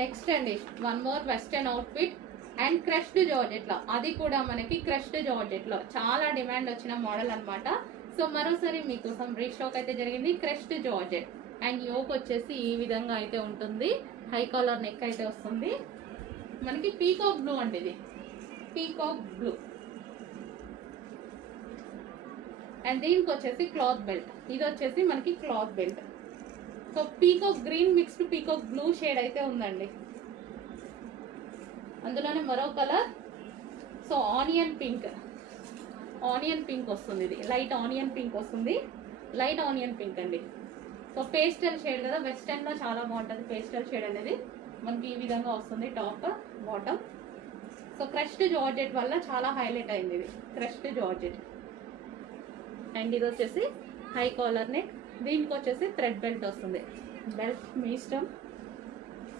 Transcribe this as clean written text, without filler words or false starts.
Next అండి one more western outfit and crushed georgette లో, అది కూడా మనకి క్రష్డ్ జార్జెట్ లో చాలా డిమాండ్ వచ్చిన మోడల్ అన్నమాట. సో మరోసారి మీకోసం రీస్టాక్ అయితే జరిగింది. క్రష్డ్ జార్జెట్ అండ్ యోక్ వచ్చేసి ఈ విధంగా అయితే ఉంటుంది. హై కాలర్ నెక్ అయితే వస్తుంది మనకి. పీకాక్ బ్లూ అండి, ఇది పీకాక్ బ్లూ. అండ్ దీనికి వచ్చేసి క్లాత్ బెల్ట్, ఇది వచ్చేసి మనకి cloth belt. So peacock green mixed peacock blue shade అయితే ఉందండి. అందులోనే మరో colour, so onion pink, onion pink వస్తుంది. ఇది లైట్ ఆనియన్ పింక్ వస్తుంది, లైట్ ఆనియన్ పింక్ అండి. సో పేస్టల్ షేడ్ కదా, వెస్టర్న్ లో చాలా బాగుంటుంది పేస్టల్ షేడ్ అనేది. మనకి ఈ విధంగా వస్తుంది top bottom. So crushed georgette వల్ల చాలా హైలైట్ అయింది ఇది, క్రష్డ్ జార్జెట్. అండ్ ఇది వచ్చేసి హై కాలర్ నెక్, దీనికి వచ్చేసి థ్రెడ్ బెల్ట్ వస్తుంది. బెల్ట్ మీ ఇష్టం.